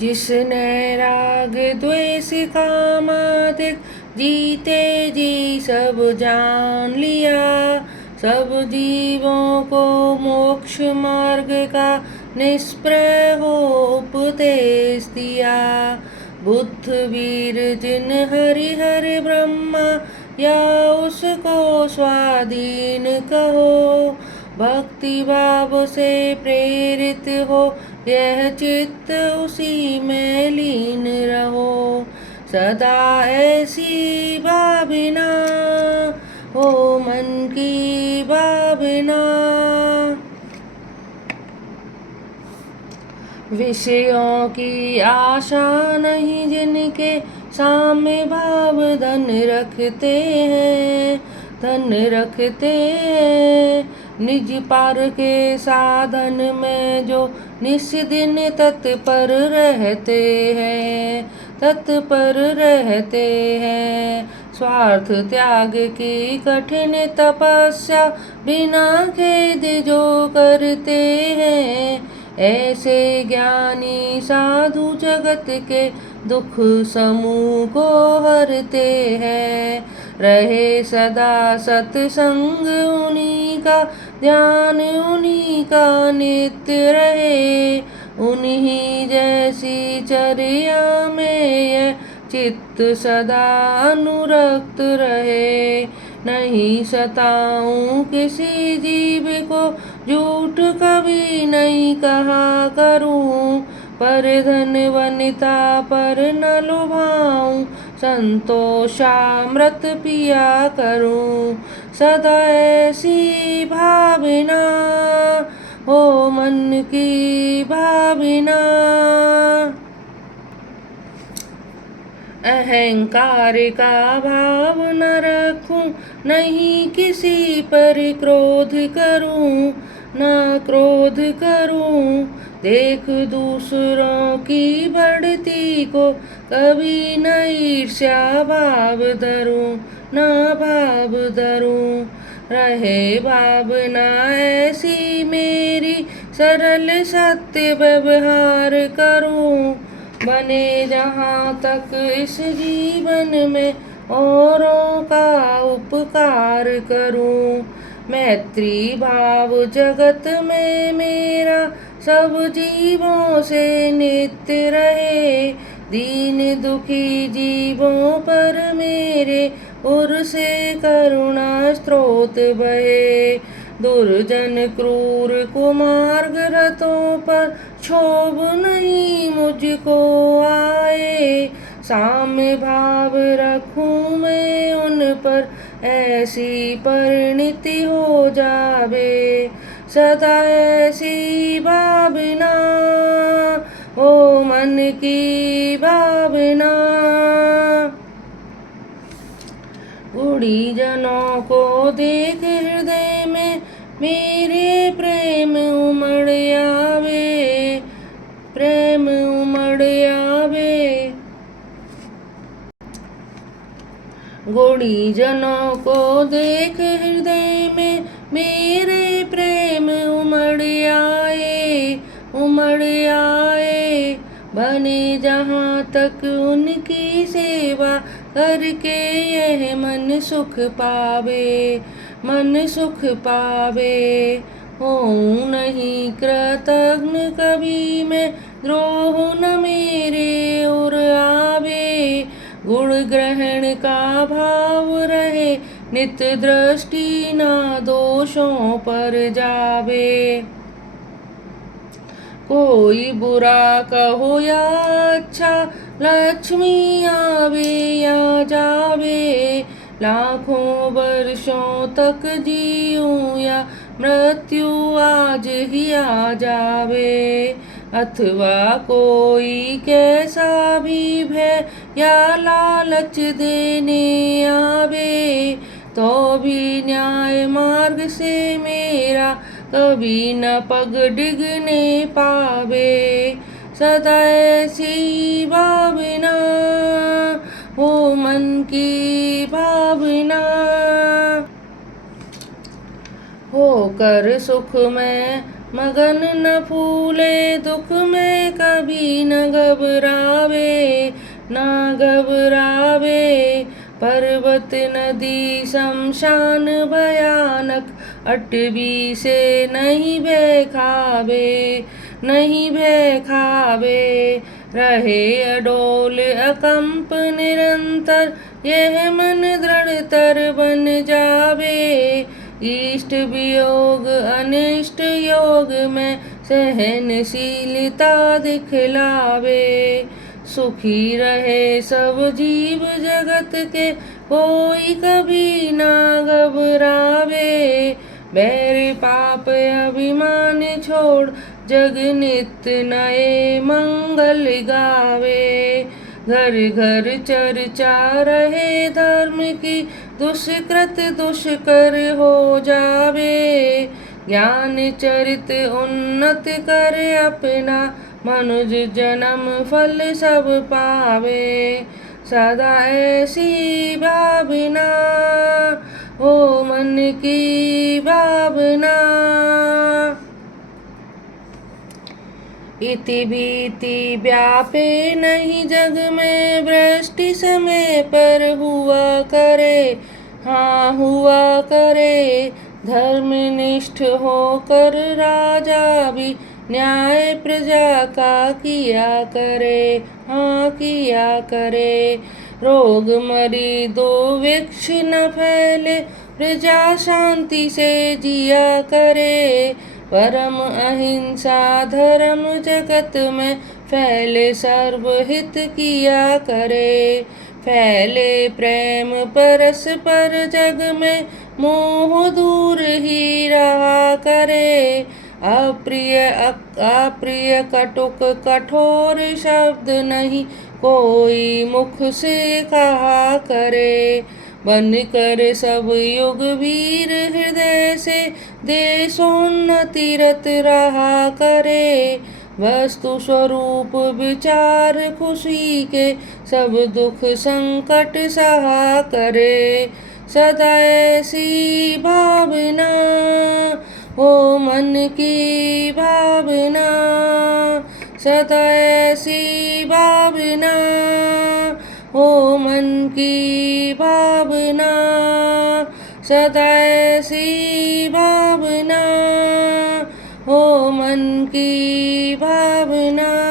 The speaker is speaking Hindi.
जिसने राग द्वेष कामादिक जीते जी सब जान लिया, सब जीवों को मोक्ष मार्ग का निष्प्रह हो उपदेश दिया। बुद्ध वीर जिन हरिहर ब्रह्मा या उसको स्वाधीन कहो, भक्ति भाव से प्रेरित हो यह चित्त उसी में लीन रहो। सदा ऐसी भावना हो मन की भावना। विषयों की आशा नहीं जिनके साम्य भाव धन रखते हैं, धन रखते हैं। निज पार के साधन में जो निस दिन तत्पर रहते हैं, तत्पर रहते हैं। स्वार्थ त्याग की कठिन तपस्या बिना खेद जो करते हैं, ऐसे ज्ञानी साधु जगत के दुख समूह को हरते हैं। रहे सदा सत्संग उन्हीं का, ध्यान उन्हीं का नित्य रहे। उन्हीं जैसी चर्या में यह चित्त सदा अनुरक्त रहे। नहीं सताऊं किसी जीव को, झूठ कभी नहीं कहा करूं। पर धन वनिता पर न लुभाऊं, संतोषामृत पिया करूं। सदा ऐसी भावना हो मन की भावना। अहंकार का भाव न रखूं, नहीं किसी पर क्रोध करूं, न क्रोध करूं। देख दूसरों की बढ़ती को कभी न ईर्ष्या भाव धरूं, न भाव धरूं। रहे भावना ऐसी मेरी, सरल सत्य व्यवहार करूं। बने जहाँ तक इस जीवन में औरों का उपकार करूं। मैत्री भाव जगत में मेरा सब जीवों से नित्य रहे। दीन दुखी जीवों पर मेरे उर से करुणा स्रोत बहे। दुर्जन क्रूर कुमार्ग रतों पर क्षोभ नहीं मुझको आए। साम्य भाव रखूं मैं उन पर, ऐसी परिणति हो जावे। सदा ऐसी भावना हो मन की भावना। गुणीजनों को देख हृदय में मेरे प्रेम उमड़ आवे, प्रेम उमड़ आवे। गुणीजनों को देख हृदय में मेरे प्रेम उमड़ आए, उमड़ आए। बने जहाँ तक उनकी सेवा करके यह मन सुख पावे, मन सुख पावे। होऊं नहीं कृतघ्न कभी मैं, द्रोह न मेरे ओर आवे। गुण ग्रहण का भाव रहे, नित दृष्टि ना दोषों पर जावे। कोई बुरा कहो या अच्छा, लक्ष्मी आवे या जावे। लाखों वर्षों तक जीऊं या मृत्यु आज ही आ जावे। अथवा कोई कैसा भी भय या लालच देने आवे, तो भी न्याय मार्ग से मेरा कभी न पग डिगने पावे। सदा ऐसी भावना हो मन की भावना। होकर सुख में मगन न फूले दुख में कभी न घबरावे, न घबरावे। पर्वत नदी शमशान भयानक, अटवी से नहीं भय खावे, नहीं भय खावे। रहे अडोल अकंप निरंतर, यह मन दृढ़तर बन जावे। इष्ट वियोग अनिष्ट योग में सहनशीलता दिखलावे। सुखी रहे सब जीव जगत के, कोई कभी ना घबरावे। बैर पाप अभिमान छोड़, जग नित नए मंगल गावे। घर घर चर्चा रहे धर्म की, दुष्कृत दुष्कर हो जावे। ज्ञान चरित उन्नत कर अपना, मनुज जन्म फल सब पावे। सदा ऐसी भावना हो मन की भावना। इति भीति व्यापे नहीं जग में, वृष्टि समय पर हुआ करे, हाँ हुआ करे। धर्मनिष्ठ होकर राजा भी, न्याय प्रजा का किया करे, हाँ किया करे। रोग मरी दो वृक्ष न फैले, प्रजा शांति से जिया करे। परम अहिंसा धर्म जगत में, फैले सर्वहित किया करे। फैले प्रेम परस्पर जग में, मोह दूर ही रहा करे। अप्रिय कटुक कठोर शब्द नहीं, कोई मुख से कहा करे। बन कर सब युग वीर हृदय से, देशोन्नति रत रहा करे। वस्तु स्वरूप विचार खुशी के, सब दुख संकट सहा करे। सदा ऐसी भावना हो मन की भावना, सदा ऐसी भावना हो मन की भावना। सदा ऐसी भावना हो मन की भावना।